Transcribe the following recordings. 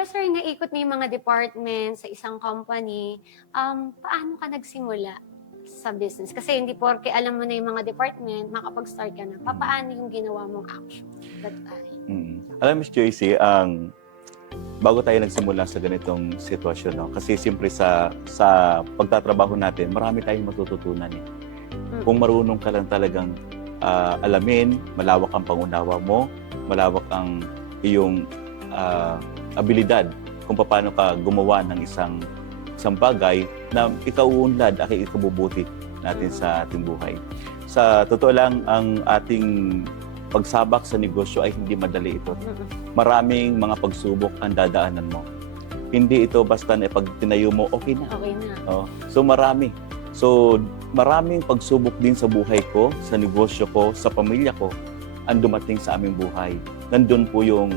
Sir, naikot mo yung mga department sa isang company, paano ka nagsimula sa business? Kasi hindi porke alam mo na yung mga department, makapag-start ka na, papaano yung ginawa mong action that time? Alam mo, Miss Joycey, bago tayo nagsimula sa ganitong sitwasyon, no? Kasi siyempre sa pagtatrabaho natin, marami tayong matututunan. Kung marunong ka lang talagang alamin, malawak ang pangunawa mo, malawak ang iyong abilidad kung paano ka gumawa ng isang bagay na ikauunlad at ikabubuti natin sa ating buhay. Sa totoo lang, ang ating pagsabak sa negosyo ay hindi madali ito. Maraming mga pagsubok ang dadaanan mo. Hindi ito basta na pag tinayo mo, okay na. Okay na. Oh, so marami. So maraming pagsubok din sa buhay ko, sa negosyo ko, sa pamilya ko, ang dumating sa aming buhay. Nandun po yung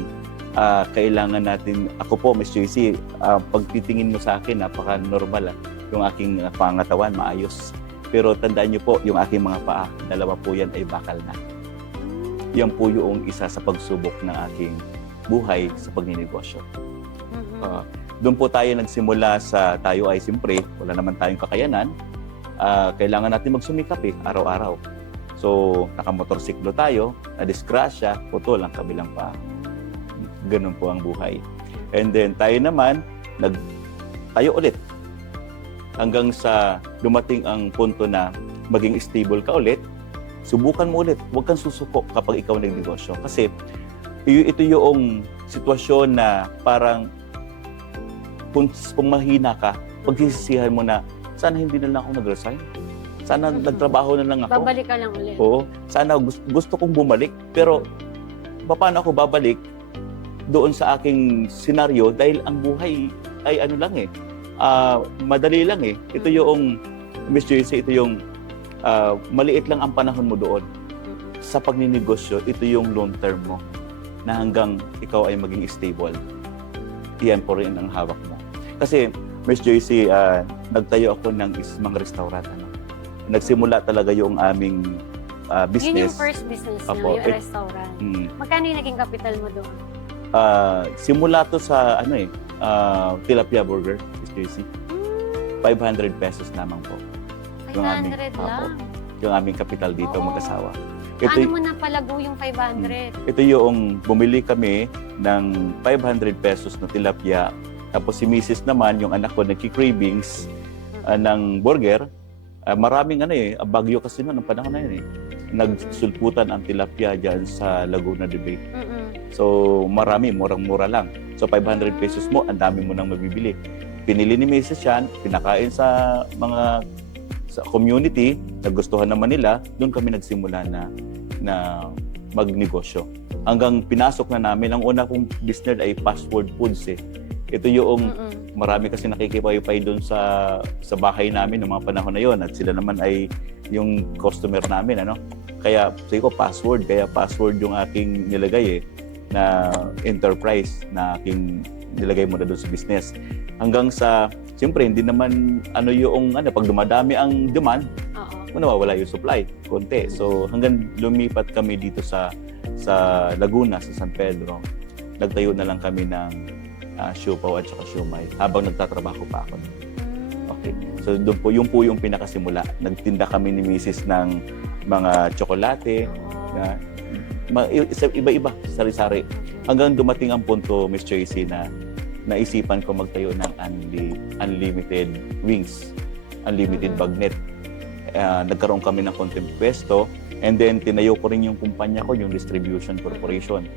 kailangan natin, ako po, Miss Joycey, pag titingin mo sa akin, napaka-normal. Yung aking pangatawan, maayos. Pero tandaan niyo po, yung aking mga paa, dalawa po yan ay bakal na. Yan po yung isa sa pagsubok ng aking buhay sa pagninegosyo. Doon po tayo nagsimula sa tayo ay siyempre, wala naman tayong kakayanan. Kailangan natin magsumikap araw-araw. So, nakamotorsiklo tayo, na-disgrasya, putol ang kabilang paa. Ganun po ang buhay. And then tayo naman, tayo ulit. Hanggang sa dumating ang punto na maging stable ka ulit, subukan mo ulit. Huwag kang susuko kapag ikaw nagnegosyo. Kasi ito yung sitwasyon na parang kung mahina ka, pagsisisihan mo na, sana hindi na lang ako nag-resign. Sana nagtrabaho na lang ako. Babalik ka lang ulit. Oo. Sana gusto kong bumalik. Pero paano ako babalik doon sa aking senaryo dahil ang buhay ay ano lang madali lang Ito yung, Miss Joycey, ito yung maliit lang ang panahon mo doon. Sa pagninegosyo, ito yung long term mo na hanggang ikaw ay maging stable. Iyan po rin ang hawak mo. Kasi, Miss Joycey, nagtayo ako ng mga restaurant. Nagsimula talaga yung aming business. Yun yung first business niyo, yung restaurant. Magkano yung naging capital mo doon? Simula to sa tilapia burger, Miss Joycey. 500 pesos lamang po. 500 lang? Yung aming kapital dito, mag-asawa. Paano mo napalago yung 500? Ito yung bumili kami ng 500 pesos na tilapia. Tapos si Mrs. naman, yung anak ko, nagki-cravings ng burger. Maraming Baguio kasi noon, ang panahon na yun nagsulputan ang tilapia dyan sa Laguna de Bay. So marami, murang-mura lang. So 500 pesos mo, ang dami mo nang mabibili. Pinili ni Mrs. yan, pinakain sa mga sa community, nagustuhan naman nila, doon kami nagsimula na magnegosyo. Hanggang pinasok na namin, ang una kong business ay fast food foods Ito yung marami kasi nakikipayupay doon sa bahay namin ng mga panahon na yon at sila naman ay yung customer namin Kaya sabi ko password yung aking nilagay na enterprise na aking nilagay mo na doon sa business. Hanggang sa siyempre hindi naman pag dumadami ang demand, nawawala yung supply konti. So hanggang lumipat kami dito sa Laguna, sa San Pedro, nagtayo na lang kami ng siopaw at saka siomai habang nagtatrabaho pa ako. Okay. So doon po yung pinakasimula. Nagtinda kami ni Mrs. ng mga tsokolate, iba-iba, sari-sari. Hanggang dumating ang punto, Miss Joycey, na naisipan ko magtayo ng unlimited wings, unlimited bagnet. Nagkaroon kami ng konting pwesto, and then tinayo ko rin yung kumpanya ko, yung distribution corporation.